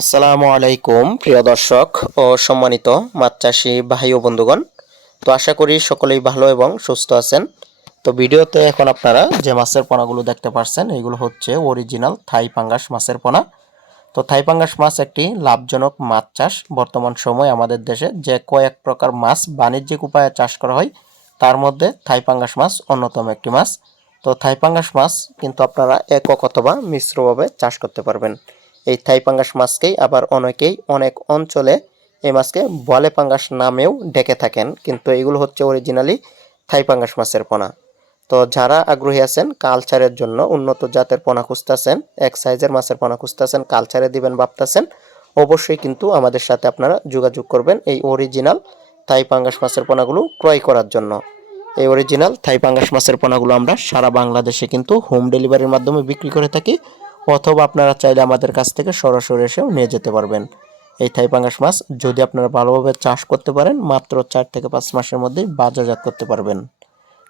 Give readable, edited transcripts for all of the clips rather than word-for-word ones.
আসসালামু আলাইকুম প্রিয় দর্শক ও সম্মানিত মাছ চাষি ভাই ও বন্ধুগণ। তো আশা করি সকলেই ভালো এবং সুস্থ আছেন। তো ভিডিওতে এখন আপনারা যে মাছের পোনাগুলো দেখতে পাচ্ছেন এগুলো হচ্ছে অরিজিনাল থাই পাঙ্গাস মাছের পোনা। তো থাই পাঙ্গাস মাছ একটি লাভজনক মাছ চাষ। বর্তমান সময়ে আমাদের দেশে যে কয়েক প্রকার মাছ বাণিজ্যিক উপায়ে চাষ করা হয় তার মধ্যে থাই পাঙ্গাস মাছ অন্যতম একটি মাছ। তো থাই পাঙ্গাস মাছ কিন্তু আপনারা একক অথবা মিশ্রভাবে চাষ করতে পারবেন। এই থাই পাঙ্গাস মাছকেই আবার অনেকেই অনেক অঞ্চলে এই মাছকে বলে পাঙ্গাস নামেও ডেকে থাকেন, কিন্তু এগুলো হচ্ছে অরিজিনালি থাই পাঙ্গাস মাছের পোনা। তো যারা আগ্রহী আছেন কালচারের জন্য উন্নত জাতের পোনা খুঁজতেছেন, এক সাইজের মাছের পোনা খুঁজতেছেন, কালচারে দিবেন ভাবতেছেন, অবশ্যই কিন্তু আমাদের সাথে আপনারা যোগাযোগ করবেন এই অরিজিনাল থাই পাঙ্গাস মাছের পোনাগুলো ক্রয় করার জন্য। এই অরিজিনাল থাই পাঙ্গাস মাছের পোনাগুলো আমরা সারা বাংলাদেশে কিন্তু হোম ডেলিভারির মাধ্যমে বিক্রি করে থাকি, অথবা আপনারা চাইলে আমাদের কাছ থেকে সরাসরি এসেও নিয়ে যেতে পারবেন। এই থাই পাঙ্গাস মাছ যদি আপনারা ভালোভাবে চাষ করতে পারেন মাত্র 4 থেকে 5 মাসের মধ্যেই বাজারজাত করতে পারবেন।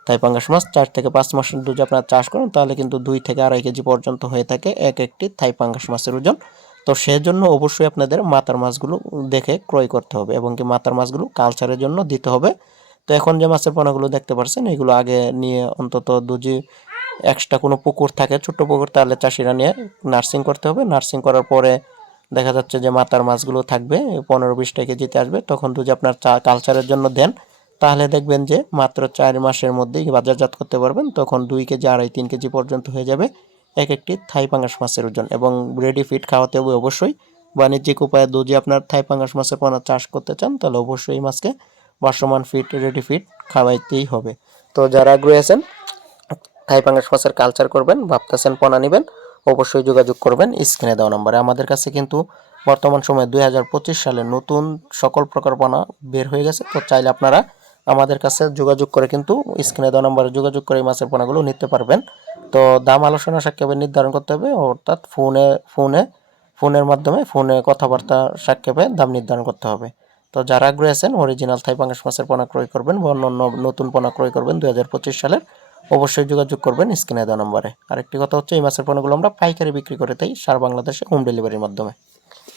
থাই পাঙ্গাস মাছ 4 থেকে 5 মাসের যদি আপনারা চাষ করেন তাহলে কিন্তু 2 থেকে 2.5 কেজি পর্যন্ত হয়ে থাকে এক একটি থাই পাঙ্গাস মাছের ওজন। তো সেজন্য অবশ্যই আপনাদের মাথার মাছগুলো দেখে ক্রয় করতে হবে এবং কি মাথার মাছগুলো কালচারের জন্য দিতে হবে। তো এখন যে মাছের পোনাগুলো দেখতে পাচ্ছেন এগুলো আগে নিয়ে অন্তত 2 এক্সট্রা কোনো পুকুর থাকে ছোট্ট পুকুর, তাহলে চাষিরা নিয়ে নার্সিং করতে হবে। নার্সিং করার পরে দেখা যাচ্ছে যে মাথার মাছগুলো থাকবে 15-20 কেজিতে আসবে। তখন যদি আপনার কালচারের জন্য দেন তাহলে দেখবেন যে মাত্র 4 মাসের মধ্যেই বাজারজাত করতে পারবেন। তখন 2 কেজি 2.5-3 কেজি পর্যন্ত হয়ে যাবে এক একটি থাই পাঙ্গাস মাছের ওজন। এবং রেডি ফিড খাওয়াতে হবে অবশ্যই। বাণিজ্যিক উপায়ে যদি আপনার থাই পাঙ্গাস মাছের পোনা চাষ করতে চান তাহলে অবশ্যই এই মাছকে ভাসমান ফিড রেডি ফিড খাওয়াইতেই হবে। তো যারা আগ্রহী আছেন থাই পাঙ্গাস মাছের কালচার করবেন ভাবতেছেন পোনা নেবেন, অবশ্যই যোগাযোগ করবেন স্ক্রিনে দেওয়া নম্বরে। আমাদের কাছে কিন্তু বর্তমান সময়ে 2025 সালে নতুন সকল প্রকার পোনা বের হয়ে গেছে। তো চাইলে আপনারা আমাদের কাছে যোগাযোগ করে কিন্তু স্ক্রিনে দেওয়া নম্বরে যোগাযোগ করে এই মাছের পোনাগুলো নিতে পারবেন। তো দাম আলোচনা সাক্ষেপে নির্ধারণ করতে হবে, অর্থাৎ ফোনের মাধ্যমে ফোনে কথাবার্তা সাক্ষেপে দাম নির্ধারণ করতে হবে। তো যারা আগ্রহী আছেন অরিজিনাল থাই পাঙ্গাস মাছের পোনা ক্রয় করবেন বা অন্যান্য নতুন পোনা ক্রয় করবেন 2025 সালের, অবশ্যই যোগাযোগ করবেন স্ক্রিনে দেওয়া নম্বরে। আরেকটি কথা হচ্ছে এই মাছের পোনাগুলো আমরা পাইকারি বিক্রি করে থাকি সারা বাংলাদেশে হোম ডেলিভারির মাধ্যমে।